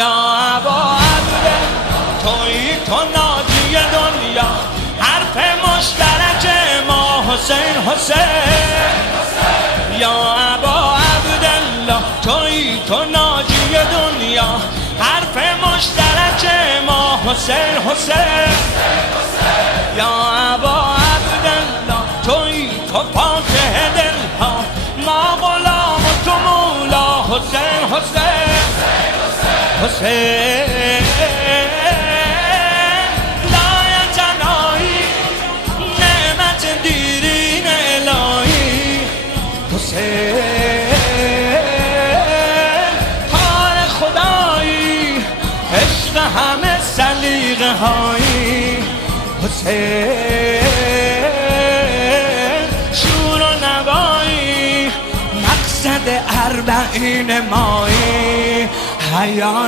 یا ابا عبدالله تویی تو ناجی دنیا، حرف مشترک ما حسین حسین. یا ابا عبدالله تویی تو ناجی دنیا، حرف مشترک ما حسین حسین. یا ابا عبدالله تویی تو فاتح دلها، ما غلام و تو مولا حسین حسین حسین. لای جنایی نعمت دیرین الهی حسین. کار خدایی عشق همه سلیقه هایی حسین. شور و نوایی مقصد اربعین مایی، حیات